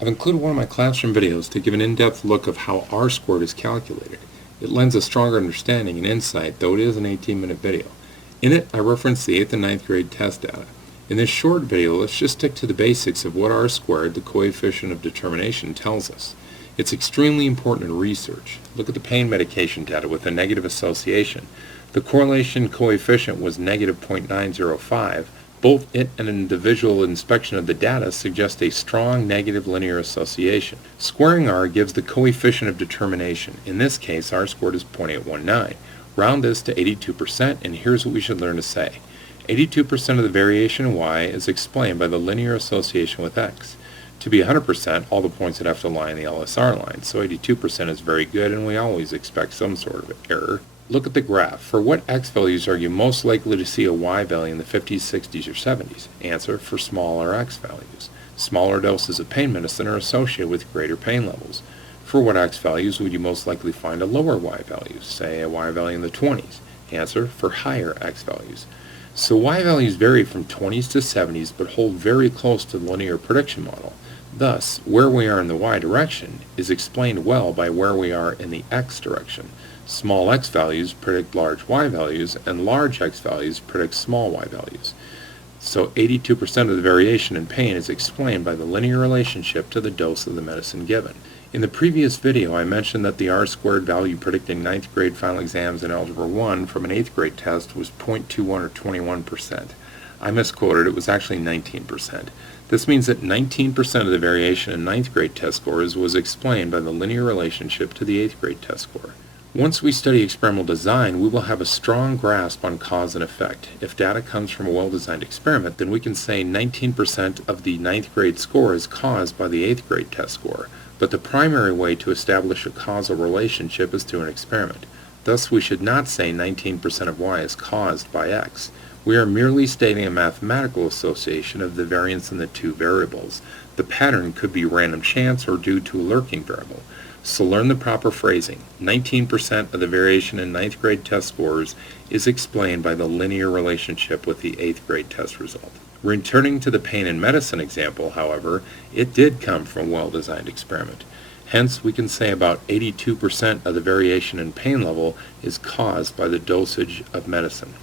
I've included one of my classroom videos to give an in-depth look of how R-squared is calculated. It lends a stronger understanding and insight, though it is an 18-minute video. In it, I reference the 8th and 9th grade test data. In this short video, let's just stick to the basics of what R-squared, the coefficient of determination, tells us. It's extremely important in research. Look at the pain medication data with a negative association. The correlation coefficient was negative 0.905. Both it and the visual inspection of the data suggest a strong negative linear association. Squaring R gives the coefficient of determination. In this case, R squared is 0.819. Round this to 82%, and here's what we should learn to say. 82% of the variation in Y is explained by the linear association with X. To be 100%, all the points would have to lie in the LSR line, so 82% is very good, and we always expect some sort of error. Look at the graph. For what X values are you most likely to see a Y value in the 50s, 60s, or 70s? Answer: for smaller X values. Smaller doses of pain medicine are associated with greater pain levels. For what X values would you most likely find a lower Y value? Say a Y value in the 20s. Answer: for higher X values. So Y values vary from 20s to 70s but hold very close to the linear prediction model. Thus, where we are in the Y direction is explained well by where we are in the X direction. Small x values predict large y values, and large x values predict small y values. So 82% of the variation in pain is explained by the linear relationship to the dose of the medicine given. In the previous video, I mentioned that the R-squared value predicting 9th grade final exams in Algebra 1 from an 8th grade test was 0.21 or 21%. I misquoted, it was actually 19%. This means that 19% of the variation in 9th grade test scores was explained by the linear relationship to the 8th grade test score. Once we study experimental design, we will have a strong grasp on cause and effect. If data comes from a well-designed experiment, then we can say 19% of the 9th grade score is caused by the 8th grade test score. But the primary way to establish a causal relationship is through an experiment. Thus, we should not say 19% of y is caused by x. We are merely stating a mathematical association of the variance in the two variables. The pattern could be random chance or due to a lurking variable. So learn the proper phrasing. 19% of the variation in 9th grade test scores is explained by the linear relationship with the 8th grade test result. Returning to the pain and medicine example, however, it did come from a well-designed experiment. Hence, we can say about 82% of the variation in pain level is caused by the dosage of medicine.